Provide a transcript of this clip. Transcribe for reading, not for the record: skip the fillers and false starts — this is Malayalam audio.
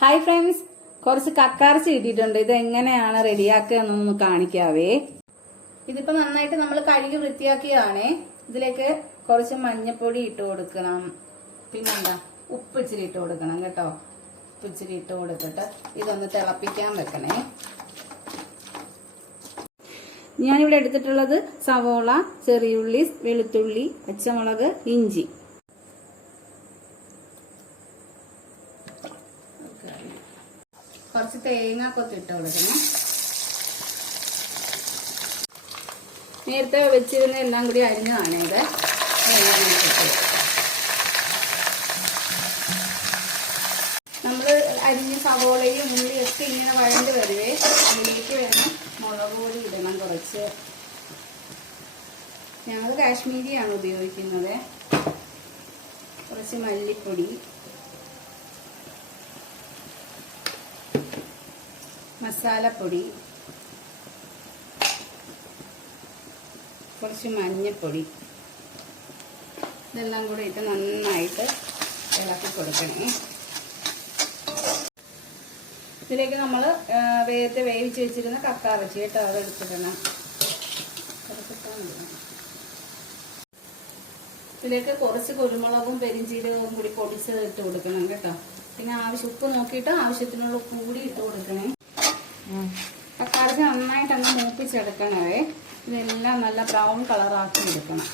ഹായ് ഫ്രണ്ട്സ്, കുറച്ച് കക്കാർച്ചി കിട്ടിയിട്ടുണ്ട്. ഇത് എങ്ങനെയാണ് റെഡിയാക്കുക എന്നൊന്ന് കാണിക്കാവേ. ഇതിപ്പോ നന്നായിട്ട് നമ്മൾ കഴുകി വൃത്തിയാക്കിയതാണ്. ഇതിലേക്ക് കുറച്ച് മഞ്ഞപ്പൊടി ഇട്ട് കൊടുക്കണം. പിന്നെന്താ, ഉപ്പ് ഇച്ചിരി ഇട്ട് കൊടുക്കണം കേട്ടോ. ഉപ്പ് ഇച്ചിരി ഇട്ട് കൊടുത്തിട്ട് ഇതൊന്ന് തിളപ്പിക്കാൻ വെക്കണേ. ഞാനിവിടെ എടുത്തിട്ടുള്ളത് സവോള, ചെറിയുള്ളി, വെളുത്തുള്ളി, പച്ചമുളക്, ഇഞ്ചി. കുറച്ച് തേങ്ങാക്കൊത്ത് ഇട്ട് കൊടുക്കണം. നേരത്തെ വെച്ചിരുന്ന എല്ലാം കൂടി അരിഞ്ഞതാണ് ഇത്. നമ്മൾ അരിഞ്ഞ സവോളയും ഉള്ളിയൊക്കെ ഇങ്ങനെ വഴണ്ട് വരുവേ. അതിലേക്ക് വേണം മുളക് പൊടി ഇടണം കുറച്ച്. ഞങ്ങൾ കാശ്മീരിയാണ് ഉപയോഗിക്കുന്നത്. കുറച്ച് മല്ലിപ്പൊടി, മസാലപ്പൊടി, കുറച്ച് മഞ്ഞൾപ്പൊടി, ഇതെല്ലാം കൂടെ ഇട്ട് നന്നായിട്ട് ഇളക്കി കൊടുക്കണേ. ഇതിലേക്ക് നമ്മൾ വേഗത്തെ വേവിച്ച് വെച്ചിരുന്ന കക്കാറച്ചി കേട്ടോ, അതെടുത്തിടണം. ഇതിലേക്ക് കുറച്ച് കുരുമുളകും പെരിഞ്ചീരകവും കൂടി പൊടിച്ചത് ഇട്ട് കൊടുക്കണം കേട്ടോ. പിന്നെ ഉപ്പ് നോക്കിയിട്ട് ആവശ്യത്തിനുള്ള ഉപ്പ് കൂടി ഇട്ട് കൊടുക്കണേ. കക്കാറച്ചി നന്നായിട്ട് അങ്ങ് മൂപ്പിച്ചെടുക്കണേ. ഇതെല്ലാം നല്ല ബ്രൗൺ കളറാക്കി എടുക്കണം.